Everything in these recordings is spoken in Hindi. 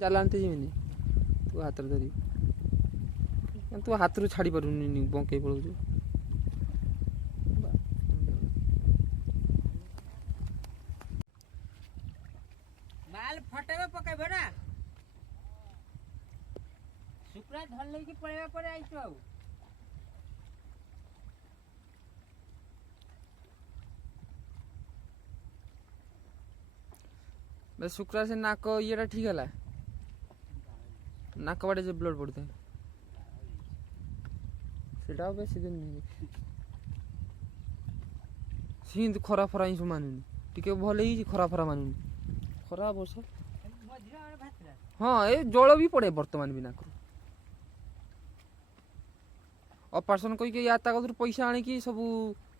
ଚାଲାନ୍ତି ଯିବିନି ତୁ ହାତରେ ଧରି ତୁ ହାତରୁ ଛାଡ଼ି ପାରୁନି ବଙ୍କେଇ ପଳଉଛୁ। माल फटेबे पकेबे ना शुक्रा धर लेके पड़ेबे पड़े आइछो आउ बे शुक्रा से नाक ये ठीक है नाक बाटे जो ब्लड पड़ता है सेटा बेसी दिन नहीं सिंध खरा फरा ही मानुनी टिके भले ही खरा फरा मानुनी खरा वर्ष हाँ ए जल भी पड़े बर्तमान भी नाक ऑपरेशन कई या कदर पैसा आनिकी सब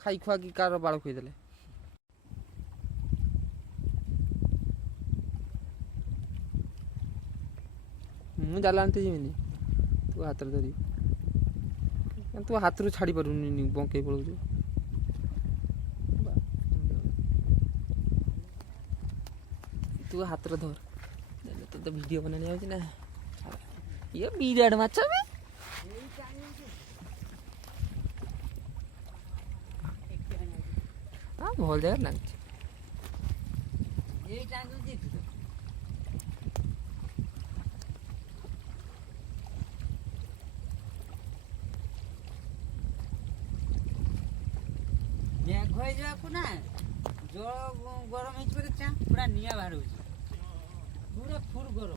खाई खुआ की कार बाड़ खुईदेले ମୁଁ ଚାଲାନ୍ତି ଯିବିନି ତୁ ହାତରେ ଧରି ତୁ ହାତରୁ ଛାଡ଼ି ପାରୁନି ବଙ୍କେଇ ପଳଉଛୁ। ତୁ ହାତରେ ଧର ତୋତେ ଭିଡ଼ିଓ ବନାନି ଯାଉଛି ନା ଇଏ ବିରାଟ ମାଛ ବି ହଁ ଭଲ ଜାଗାରେ ଲାଗୁଛି। ना जल गरम पूरा निआ बाहर पूरा फुल गरम